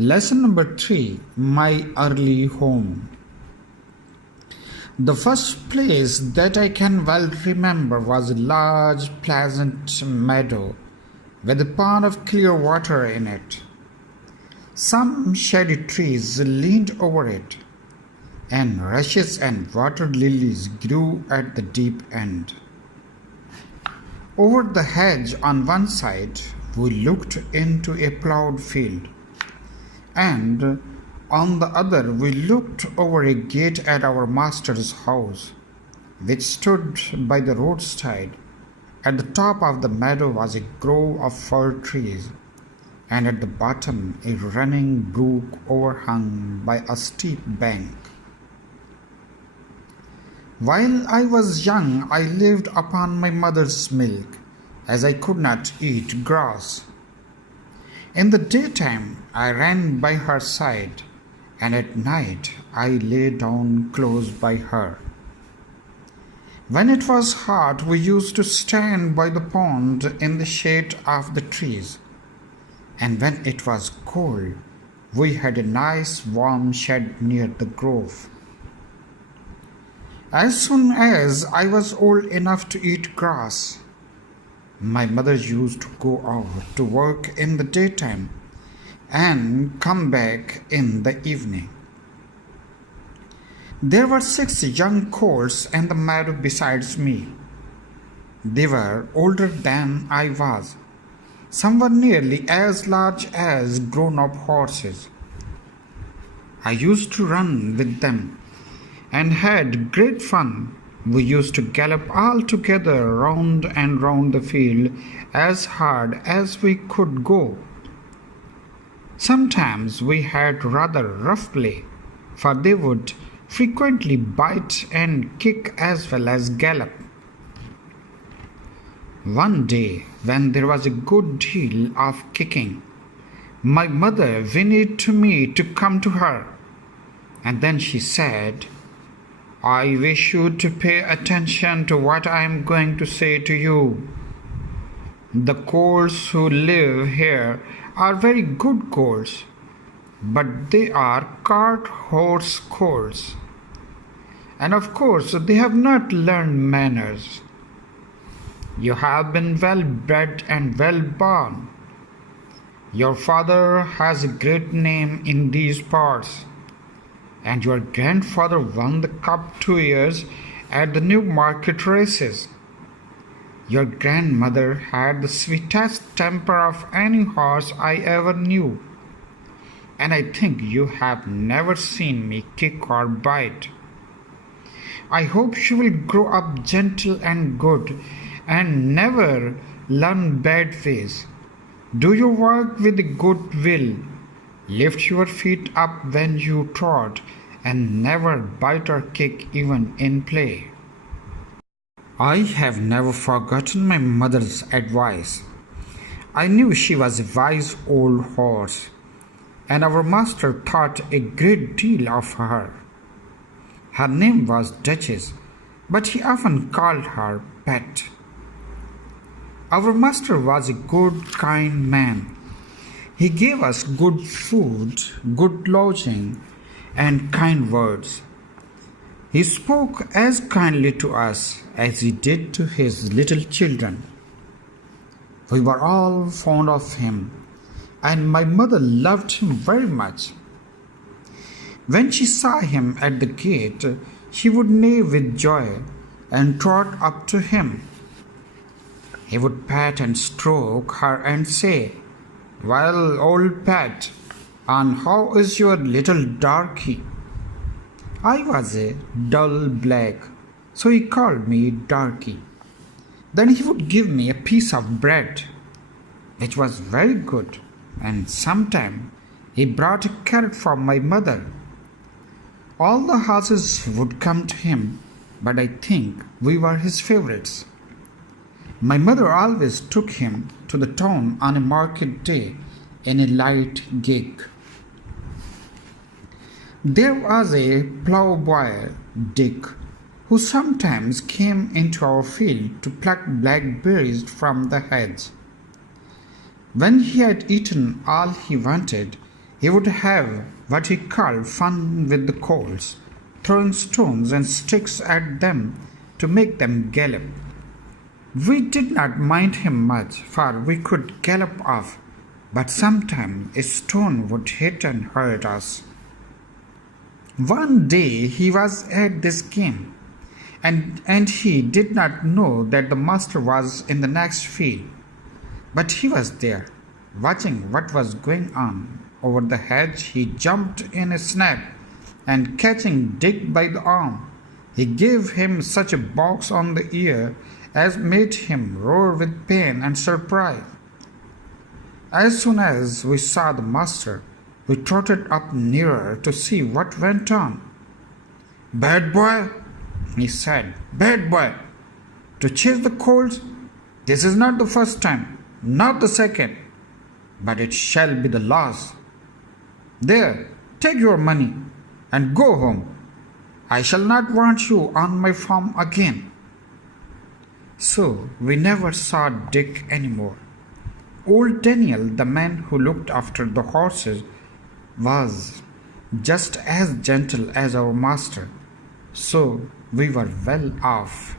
Lesson number 3, My Early Home. The first place that I can well remember was a large, pleasant meadow with a pond of clear water in it. Some shady trees leaned over it, and rushes and water lilies grew at the deep end. Over the hedge on one side, we looked into a plowed field, and on the other we looked over a gate at our master's house, which stood by the roadside. At the top of the meadow was a grove of fir trees, and at the bottom a running brook overhung by a steep bank. While I was young, I lived upon my mother's milk, as I could not eat grass. In the daytime, I ran by her side, and at night I lay down close by her. When it was hot, we used to stand by the pond in the shade of the trees, and when it was cold, we had a nice warm shed near the grove. As soon as I was old enough to eat grass, my mother used to go out to work in the daytime and come back in the evening. There were 6 young colts in the meadow besides me. They were older than I was. Some were nearly as large as grown-up horses. I used to run with them and had great fun. We used to gallop all together round and round the field as hard as we could go. Sometimes we had rather rough play, for they would frequently bite and kick as well as gallop. One day, when there was a good deal of kicking, my mother whinnied to me to come to her, and then she said, "I wish you to pay attention to what I am going to say to you. The colts who live here are very good colts, but they are cart horse colts, and of course they have not learned manners. You have been well bred and well born. Your father has a great name in these parts, and your grandfather won the cup 2 years at the Newmarket races. Your grandmother had the sweetest temper of any horse I ever knew, and I think you have never seen me kick or bite. I hope she will grow up gentle and good and never learn bad ways. Do your work with a good will. Lift your feet up when you trot, and never bite or kick even in play." I have never forgotten my mother's advice. I knew she was a wise old horse, and our master thought a great deal of her. Her name was Duchess, but he often called her Pet. Our master was a good, kind man. He gave us good food, good lodging, and kind words. He spoke as kindly to us as he did to his little children. We were all fond of him, and my mother loved him very much. When she saw him at the gate, she would neigh with joy and trot up to him. He would pat and stroke her and say, "Well, old Pat, and how is your little darky?" I was a dull black, so he called me Darky. Then he would give me a piece of bread, which was very good, and sometime he brought a carrot for my mother. All the horses would come to him, but I think we were his favorites. My mother always took him to the town on a market day in a light gig. There was a ploughboy, Dick, who sometimes came into our field to pluck blackberries from the hedge. When he had eaten all he wanted, He would have what he called fun with the coals, throwing stones and sticks at them to make them gallop. We did not mind him much, for we could gallop off, but sometimes a stone would hit and hurt us. One day he was at this game, and he did not know that the master was in the next field. But he was there, watching what was going on. Over the hedge he jumped in a snap, and catching Dick by the arm, he gave him such a box on the ear as made him roar with pain and surprise. As soon as we saw the master, we trotted up nearer to see what went on. "Bad boy," he said, "bad boy. To chase the colts? This is not the first time, not the second, but it shall be the last. There, take your money and go home. I shall not want you on my farm again." So we never saw Dick any more. Old Daniel, the man who looked after the horses, was just as gentle as our master, so we were well off.